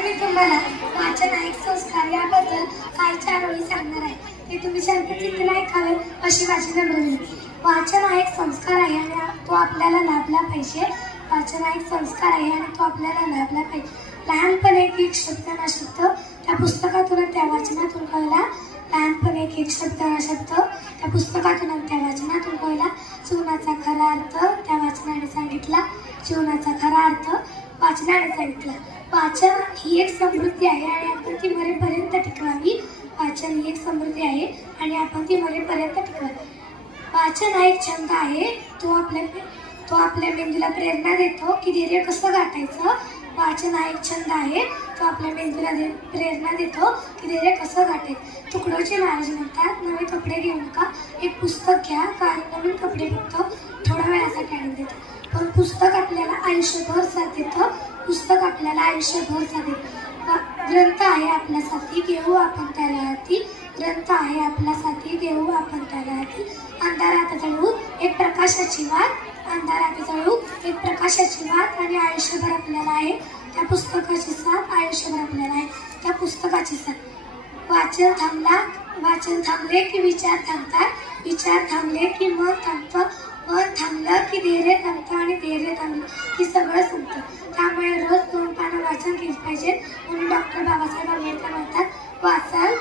आज मी तुम्हाला वाचन हा एक संस्कार याबद्दल काही 4 ओळी सांगणार आहे. ते तुम्ही शांतचित्ताने ऐकावे अशी माझी नम्र विनंती. वाचन हा एक संस्कार आहे आणि तो आपल्याला लाभला पाहिजे. वाचन हा एक संस्कार आहे आणि तो आपल्याला लाभला पाहिजे. लहानपणी एक शब्द ना शब्द त्या पुस्तकातून त्या वाचनातून कळला. लहानपणी एक शब्द ना शब्द त्या पुस्तकातून त्या वाचनातून कळला. जीवनाचा खरा अर्थ त्या वाचनाने सांगितला. जीवनाचा खरा अर्थ वाचनाने सांगितला. वाचन ही एक समृद्धी आहे आणि आपण ती मरेपर्यंत टिकवावी. वाचन ही एक समृद्धी आहे आणि आपण ती मरेपर्यंत टिकवावी. वाचन हा एक छंद आहे. तो आपल्या मेंदूला प्रेरणा देतो की धैर्य कसं गाठायचं. वाचन हा एक छंद आहे. तो आपल्या मेंदूला प्रेरणा देतो की धैर्य कसं गाठायचं. तुकडोजी महाराज म्हणतात, नवे कपडे घेऊ नका, एक पुस्तक घ्या, कारण नवीन कपडे फक्त थोड्या वेळासाठी आणून देतात, पण पुस्तक आपल्याला आयुष्यभर साथ देतं. पुस्तक आपल्याला आयुष्यभर साथ देतं. ग्रंथ आहे आपला साथी, घेऊ आपण त्याला हाती. ग्रंथ आहे आपला साथी, घेऊ आपण त्याला हाती. अंधारात जळू एक प्रकाशाची वाट, अंधारात जळू एक प्रकाशाची वाट आणि आयुष्यभर आपल्याला आहे त्या पुस्तकाची साथ. आयुष्यभर आपल्याला आहे त्या पुस्तकाची साथ. वाचन थांबले की विचार थांबतात. विचार थांबले की मन थांबतं. मन थांबलं की धैर्य थांबतं आणि धैर्य थांबलं की सगळं संपतं. त्यामुळे रोज 2 पानं वाचन केलं पाहिजे. म्हणून डॉक्टर बाबासाहेब आंबेडकर म्हणतात, वाचाल